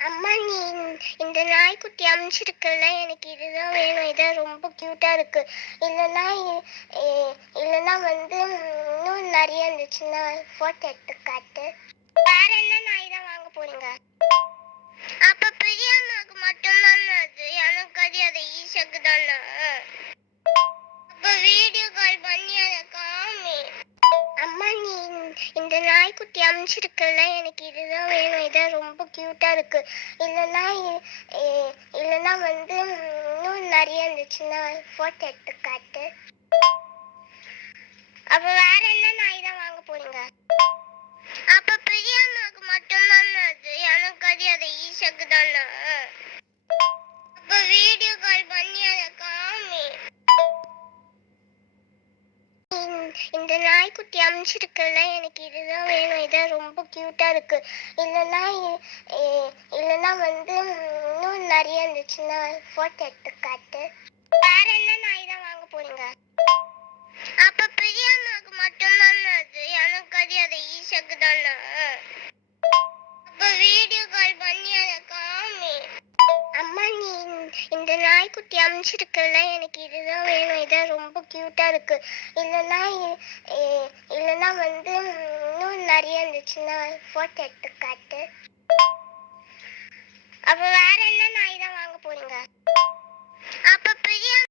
அம்மா நீ இந்த நாய்க்குட்டி அமிச்சிருக்கல எனக்கு இதுதான் வேணும். இதான் ரொம்ப கியூட்டா இருக்கு. இல்லைன்னா இல்லைன்னா வந்து இன்னும் நிறைய இருந்துச்சுன்னா போட்டோ எடுத்து காட்டு. வேற என்ன நாய் தான் வாங்க போறீங்க? நாய்க்குட்டி அமிச்சிருக்கல எனக்கு இதுதான் வேணும். இதான் ரொம்ப க்யூட்டாக இருக்கு. இல்லைன்னா இல்லைன்னா வந்து இன்னும் நிறைய இருந்துச்சுன்னா ஃபோட்டோ எடுத்து காட்டு அப்ப வேற என்ன நாய் தான் வாங்க போறீங்க? அப்போ பெரிய அம்மாவுக்கு மட்டும்தான் அது? எனக்கு அது அதை ஈஷக்கு தானே? இந்த- நாய்க்குட்டி அமிச்சிருக்கல எனக்கு இதுதான் வேணும். இதான் ரொம்ப கியூட்டா இருக்கு. இல்லைன்னா இல்லைன்னா வந்து இன்னும் நிறைய இருந்துச்சுன்னா போட்டோ எடுத்து காட்டு. வேற என்ன நாய் தான் வாங்க போறீங்க? அப்ப பெரியம்மாவுக்கு மட்டும்தான் அது? எனக்கு அது அதை ஈஷக்கு தானே? நாய்க்குட்டி அமைச்சிருக்கல எனக்கு இதுதான் வேணும். இதான் ரொம்ப கியூட்டா இருக்கு. இல்லைன்னா இல்லைன்னா வந்து இன்னும் நிறைய இருந்துச்சுன்னா போட்டோ எடுத்து காட்டு.